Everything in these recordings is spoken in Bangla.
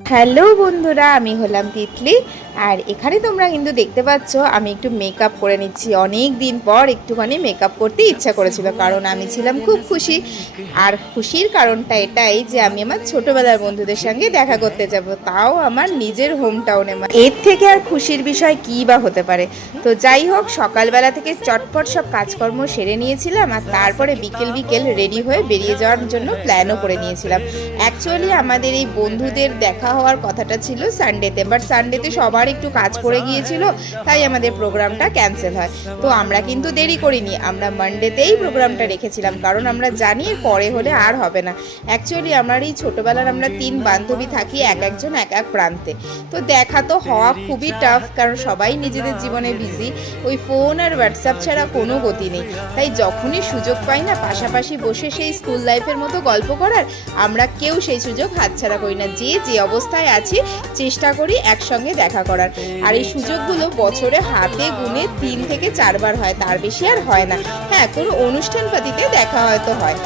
হ্যালো বন্ধুরা, আমি হলাম তিতলি। আর এখানে তোমরা কিন্তু দেখতে পাচ্ছ আমি একটু মেকআপ করে নিচ্ছি। অনেক দিন পর একটুখানি মেকআপ করতে ইচ্ছা করেছিল, কারণ আমি ছিলাম খুব খুশি। আর খুশির কারণটা এটাই যে আমি আমার ছোটবেলার বন্ধুদের সঙ্গে দেখা করতে যাব, তাও আমার নিজের হোম টাউনে। এর থেকে আর খুশির বিষয় কী বা হতে পারে। তো যাই হোক, সকালবেলা থেকে চটপট সব কাজকর্ম সেরে নিয়েছিলাম, আর তারপরে বিকেল বিকেল রেডি হয়ে বেরিয়ে যাওয়ার জন্য প্ল্যানও করে নিয়েছিলাম। অ্যাকচুয়ালি আমাদের এই বন্ধুদের দেখা হওয়ার কথাটা ছিল সানডেতে, বাট সানডেতে সবার একটু কাজ পড়ে গিয়েছিল, তাই আমাদের প্রোগ্রামটা ক্যান্সেল হয়। তো আমরা কিন্তু দেরি করিনি, আমরা মানডেতেই প্রোগ্রামটা রেখেছিলাম, কারণ আমরা জানি পরে হলে আর হবে না। অ্যাকচুয়ালি আমার এই ছোটোবেলার আমরা 3 বান্ধবী থাকি, এক একজন এক এক প্রান্তে। তো দেখা তো হওয়া খুবই টাফ, কারণ সবাই নিজেদের জীবনে বিজি। ওই ফোন আর হোয়াটসঅ্যাপ ছাড়া কোনো গতি নেই। তাই যখনই সুযোগ পাই না পাশাপাশি বসে সেই স্কুল লাইফের মতো গল্প করার, আমরা কেউ সেই সুযোগ হাতছাড়া করি না। যে যে অবস্থায় আছি চেষ্টা করি একসঙ্গে দেখা করার। আর এই সুযোগগুলো বছরে হাতে গুনে 3 থেকে 4 বার হয়, তার বেশি আর হয় না। হ্যাঁ, কোনো অনুষ্ঠান পাতিতে দেখা হয়তো হয়।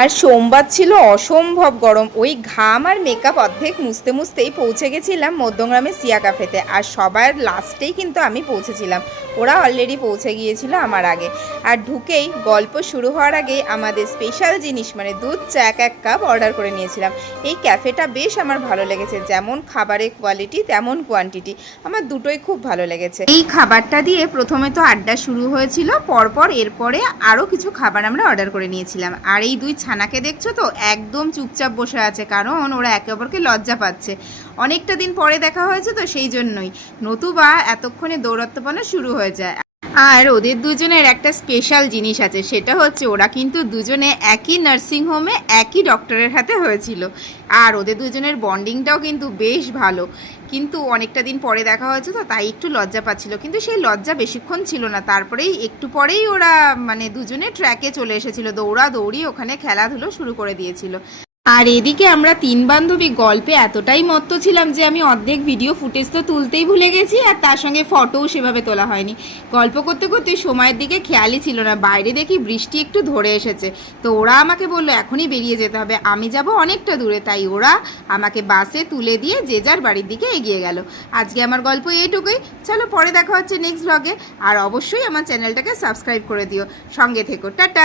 আর সোমবার ছিল অসম্ভব গরম, ওই ঘাম আর মেকআপ অর্ধেক মুছতে মুছতেই পৌঁছে গেছিলাম মধ্যমগ্রামের সিয়া ক্যাফেতে। আর সবার লাস্টেই কিন্তু আমি পৌঁছেছিলাম, ওরা অলরেডি পৌঁছে গিয়েছিল আমার আগে। আর ঢুকেই গল্প শুরু হওয়ার আগেই আমাদের স্পেশাল জিনিস মানে দুধ চা 1 কাপ অর্ডার করে নিয়েছিলাম। এই ক্যাফেটা বেশ আমার ভালো লেগেছে, যেমন খাবারের কোয়ালিটি তেমন কোয়ান্টিটি, আমার দুটোই খুব ভালো লেগেছে। এই খাবারটা দিয়ে প্রথমে তো আড্ডা শুরু হয়েছিল, পরপর এরপরে আরও কিছু খাবার আমরা অর্ডার করে নিয়েছিলাম। আর এই দুই ছানাকে দেখছো তো, একদম চুপচাপ বসে আছে, কারণ ওরা একে অপরকে লজ্জা পাচ্ছে। অনেকটা দিন পরে দেখা হয়েছে তো সেই জন্যই, নতুবা এতক্ষণে দৌরাত্ম্যপনা শুরু হয়ে যায়। আর ওদের দুজনের একটা স্পেশাল জিনিস আছে, সেটা হচ্ছে ওরা কিন্তু দুজনে একই নার্সিংহোমে একই ডক্টরের হাতে হয়েছিল। আর ওদের দুজনের বন্ডিংটাও কিন্তু বেশ ভালো, কিন্তু অনেকটা দিন পরে দেখা হয়েছে তো তাই একটু লজ্জা পাচ্ছিল, কিন্তু সেই লজ্জা বেশিক্ষণ ছিল না। তারপরেই একটু পরেই ওরা মানে দুজনে ট্র্যাকে চলে এসেছিল, দৌড়াদৌড়ি ওখানে খেলাধুলো শুরু করে দিয়েছিল। আর এদিকে আমরা 3 বান্ধবী গল্পে এতটাই মত্ত ছিলাম যে আমি অর্ধেক ভিডিও ফুটেজ তো তুলতেই ভুলে গেছি, আর তার সঙ্গে ফটোও সেভাবে তোলা হয়নি। গল্প করতে করতে সময়ের দিকে খেয়ালই ছিল না, বাইরে দেখি বৃষ্টি একটু ধরে এসেছে। তো ওরা আমাকে বললো এখনই বেরিয়ে যেতে হবে, আমি যাব অনেকটা দূরে। তাই ওরা আমাকে বাসে তুলে দিয়ে যে যার বাড়ির দিকে এগিয়ে গেল। আজকে আমার গল্প এইটুকুই, চলো পরে দেখা হচ্ছে নেক্সট ব্লগে। আর অবশ্যই আমার চ্যানেলটাকে সাবস্ক্রাইব করে দিও, সঙ্গে থেকো, টাটা।